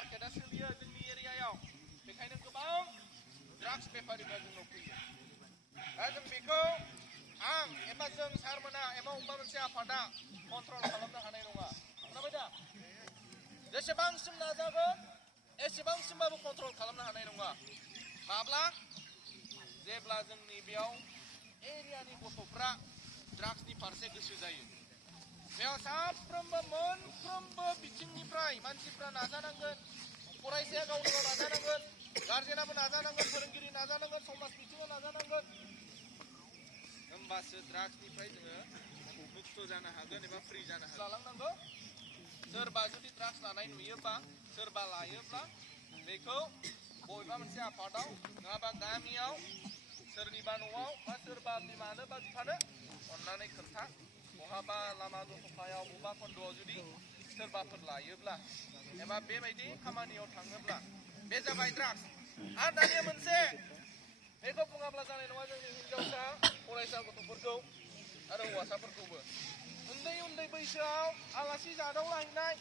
मार्केटआ सोलियो जोंनि एरियायाव बेखायनो गोबां ड्राग्स बेफारिफ्रा जोंनाव फैयो दा जों बेखौ आं एबा जों सारमोना एबा अबेबा मोनसे आफादा कन्ट्रल खालामनो हानाय नङा खोनाबाय दा जेसेबांसिम नाजागोन एसेबांसिमबाबो कन्ट्रल खालामनो हानाय नङा माब्ला जेब्ला जोंनि बेयाव एरियानि गथ'फ्रा ड्राग्सनि फारसे गोसो जायो बेयाव साफ्रोमबो मोनफ्रोमबो बिथिंनिफ्राय मानसिफ्रा नाजानांगोन फरायसाया गावनो गाव नाजानांगोन गार्जेनाबो नाजानांगोन फोरोंगिरि नाजानांगोन समाज बिथिङाव नाजानांगोन होमबासो ड्राग्सनिफ्राय जोङो मुक्त जानो हागोन एबा फ्रि जानो हागोन लालांनांगौ सोरबा जुदि ड्राग्स लानाय नुयोब्ला सोरबा लायोब्ला बेखौ बबेबा मोनसे आफादाव नङाबा गामियाव सोरनिबा न'आव बा सोरबा बिमानो बा बिफानो अननानै खोन्था बहाबा लामा दथायाव बबेबा खन्द'आव जुदि सोरबाफोर लायोब्ला एबा बेबायदि खामानियाव थाङोब्ला बे जाबाय ड्राग्स आरो दानिया मोनसे बेखौ बुङाब्ला जानाय नङा जोंनि हिनजावसा फरायसा गथ'फोरखौ आरो हौवासाफोरखौबो उन्दै उन्दै बैसोआव आलासि जादावलायनाय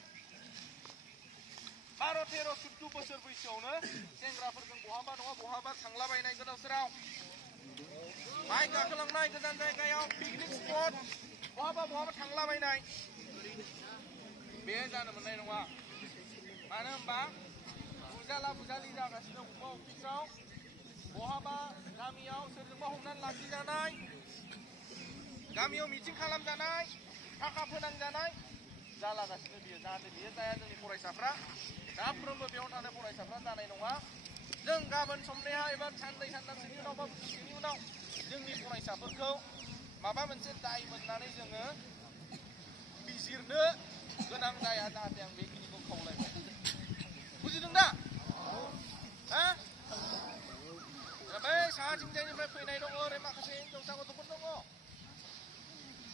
12, 13, 14 बोसोर बैसोआवनो सेंग्राफोरजों बहाबा नङा बहाबा थांलाबायनाय गोदाव सोराव बाइक गाखोलांनाय गोजान जायगायाव पिकनिक स्पट बहाबा थांलाबायनाय बे जानो मोननाय नङा मानो होनबा बुजाला बुजालि जागासिनो बबेबा अफिसाव बहाबा गामियाव सोरजोंबा हमनानै लाखिजानाय गामियाव मिटिं खालामजानाय थाखा फोनांजानाय जालागासिनो बियो जाहाथे बियो जाया जोंनि फरायसाफ्रा साफ्रोमबो बेयाव थानाय फरायसाफ्रा जानाय नङा जों गाबोन समनिया एबा साननै सानथामसोनि उनाव बा बोसोरसेनि उनाव जोंनि फरायसाफोरखौ माबा मोनसे दाय मोननानै जोङो बिजिरनो गोनां जाया जाहाथे आं बेखिनिखौ खावलायबाय बुजिदों दा हा बै साहाथिंजायनिफ्राय फैनाय दङ ओरै माखासे हिनजावसा गथ'फोर दङ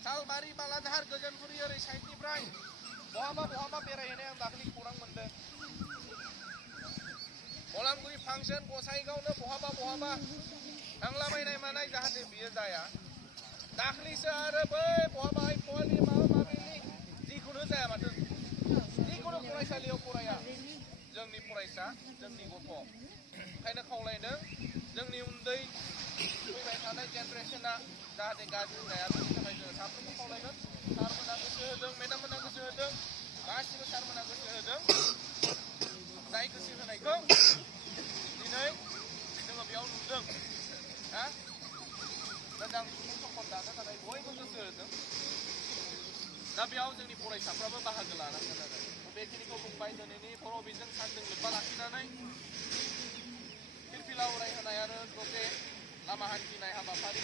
सालबारि बालाझार गोजोनपुरि ओरै साइडनिफ्राय बहाबा बेरायहैनाय आं दाखालि खौरां मोनदों बलामगुरि फांसन गसाइगावनो बहाबा थांलाबायनाय मानाय जाहाथे बियो जाया दाखालिसो आरो बै बहाबाहाय पवालि माबा माबिनि जिखुनु जाया माथो जिखुनु फरायसालियाव फराया जोंनि फरायसा जोंनि गथ' ओंखायनो खावलायदों जोंनि उन्दै फैबाय थानाय जेनेरेसना जाहाथे गाज्रि जाया बेनि थाखाय जोङो साफ्रोमबो खावलायगोन सारमोना गोसो होदों मेडाममोना गोसो होदों गासिबो सारमोना गोसो होदों जाय गोसो होनायखौ दिनै जोङो बेयाव नुदों हा मोजां सुबुं सम्पद दानो थाखाय बयबो गोसो होदों दा बेयाव जोंनि फरायसाफ्राबो बाहागो लानांगोन आरो बेखिनिखौ बुंबाय दिनैनि बर' बिजों सानजों लोब्बा लाखिनानै फिरफिला उरायहोनाय आरो दसे लामा हान्थिनाय हाबाफारि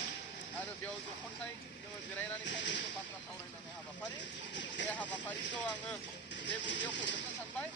आरो बेयाव जखनथाय जोङो जिरायनानै फंनैसो बाथ्रा सावरायलायनाय हाबाफारि बे हाबाफारिखौ आङो बे बुब्लियाव फोजोबनो सानबाय